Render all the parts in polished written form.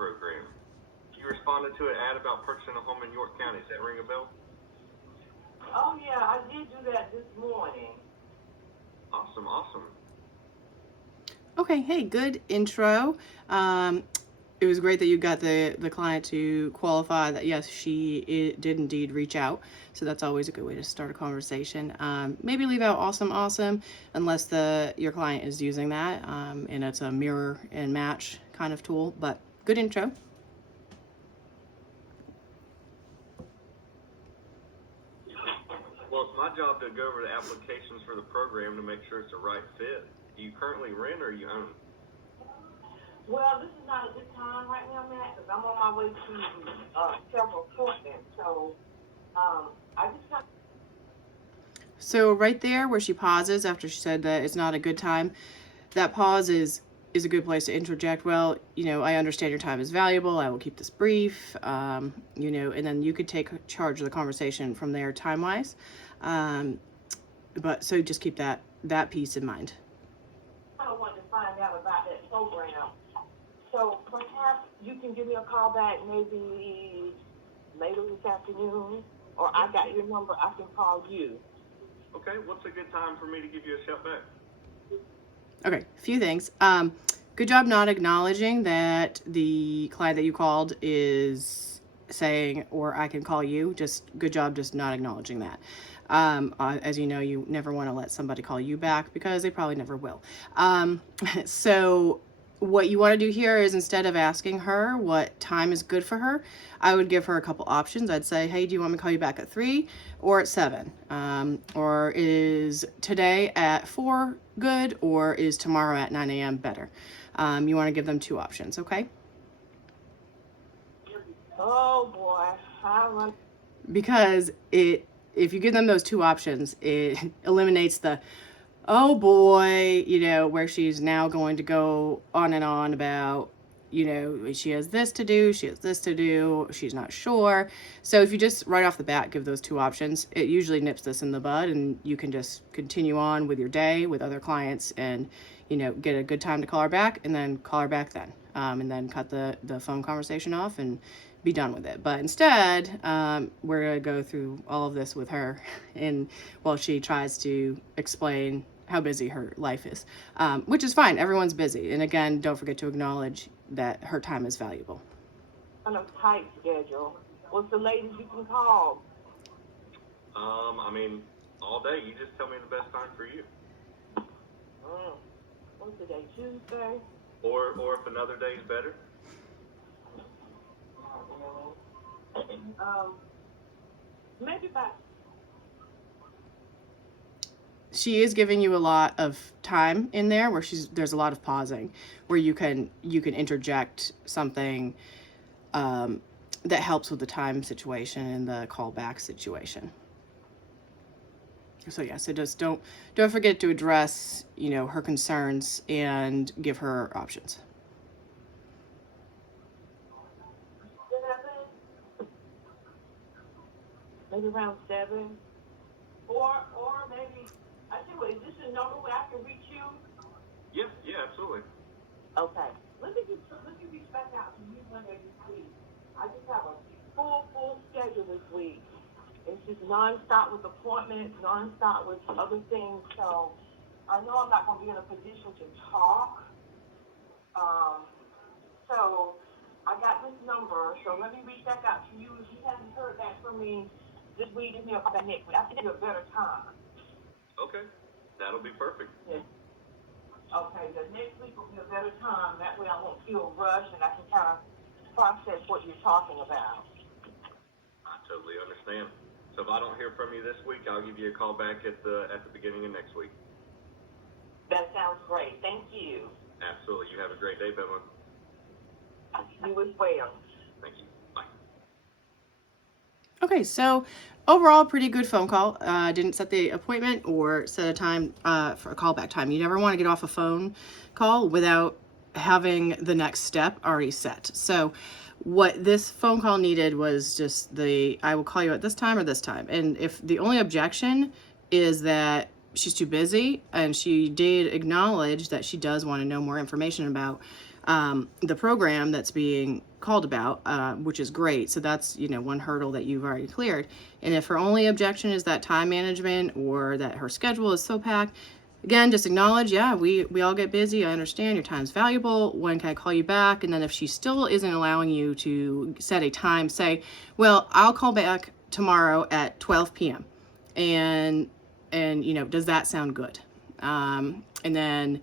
program. You responded to an ad about purchasing a home in York County. Does that ring a bell? Oh yeah, I did do that this morning. Awesome, awesome. Okay, hey, good intro. It was great that you got the client to qualify that yes, did indeed reach out. So that's always a good way to start a conversation. Maybe leave out awesome, unless your client is using that, and it's a mirror and match kind of tool. But good intro. Well, it's my job to go over the applications for the program to make sure it's the right fit. Do you currently rent or you own? Well, this is not a good time right now, Matt, because I'm on my way to several appointments. So I just got. So right there where she pauses after she said that it's not a good time, that pause is a good place to interject. Well, I understand your time is valuable. I will keep this brief, and then you could take charge of the conversation from there time-wise. But so just keep that piece in mind. I wanted to find out about that program. So perhaps you can give me a call back maybe later this afternoon, or I got your number. I can call you. Okay, what's a good time for me to give you a shout back? Okay, a few things. Good job not acknowledging that the client that you called is saying, or I can call you. Just good job just not acknowledging that. As you know, you never want to let somebody call you back because they probably never will. So what you want to do here is instead of asking her what time is good for her, I would give her a couple options. I'd say, hey, do you want me to call you back at 3 or at 7? Or is today at 4 good, or is tomorrow at 9 a.m. better? You want to give them 2 options, okay? Oh boy, Because if you give them those 2 options, it eliminates the oh boy, where she's now going to go on and on about, she has this to do, she has this to do, she's not sure. So if you just right off the bat give those 2 options, it usually nips this in the bud, and you can just continue on with your day with other clients and, get a good time to call her back, and then call her back then, and then cut the phone conversation off and be done with it. But instead, we're going to go through all of this with her and while she tries to explain how busy her life is, which is fine. Everyone's busy. And again, don't forget to acknowledge that her time is valuable. on a tight schedule. What's the latest you can call? All day. You just tell me the best time for you. What's the day? Tuesday? Or if another day is better. Maybe about. She is giving you a lot of time in there where there's a lot of pausing where you can interject something that helps with the time situation and the callback situation. So yeah, so just don't forget to address, her concerns and give her options. Maybe around 7. Or maybe, I think, is this a number where I can reach you? Yeah, absolutely. Okay. Let me reach back out to you Monday this week. I just have a full schedule this week. It's just nonstop with appointments, nonstop with other things. So I know I'm not going to be in a position to talk. So I got this number. So let me reach back out to you. If you haven't heard back from me this week, give me a call back next week. I think it's a better time. Okay, that'll be perfect. Yeah. Okay, the next week will be a better time. That way I won't feel rushed and I can kind of process what you're talking about. I totally understand. So if I don't hear from you this week, I'll give you a call back at the beginning of next week. That sounds great. Thank you. Absolutely. You have a great day, Beverly. You as well. Thank you. Bye. Okay, so overall, pretty good phone call. Didn't set the appointment or set a time for a callback time. You never want to get off a phone call without having the next step already set. So what this phone call needed was just I will call you at this time or this time. And if the only objection is that she's too busy, and she did acknowledge that she does want to know more information about the program that's being called about, which is great. So that's, one hurdle that you've already cleared. And if her only objection is that time management or that her schedule is so packed, again, just acknowledge, yeah, we all get busy. I understand your time's valuable. When can I call you back? And then if she still isn't allowing you to set a time, say, well, I'll call back tomorrow at 12 p.m. And does that sound good? And then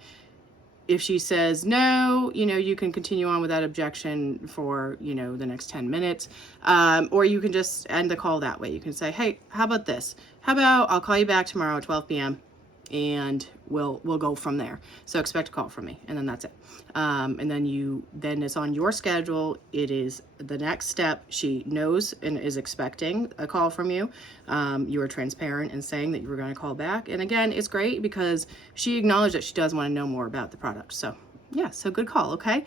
if she says no, you can continue on with that objection for, the next 10 minutes. Or you can just end the call that way. You can say, hey, how about this? How about I'll call you back tomorrow at 12 p.m. and we'll go from there. So expect a call from me, and then that's it. And then it's on your schedule. It is the next step. She knows and is expecting a call from you. You were transparent in saying that you were going to call back. And again, it's great because she acknowledged that she does want to know more about the product. So yeah, so good call. Okay.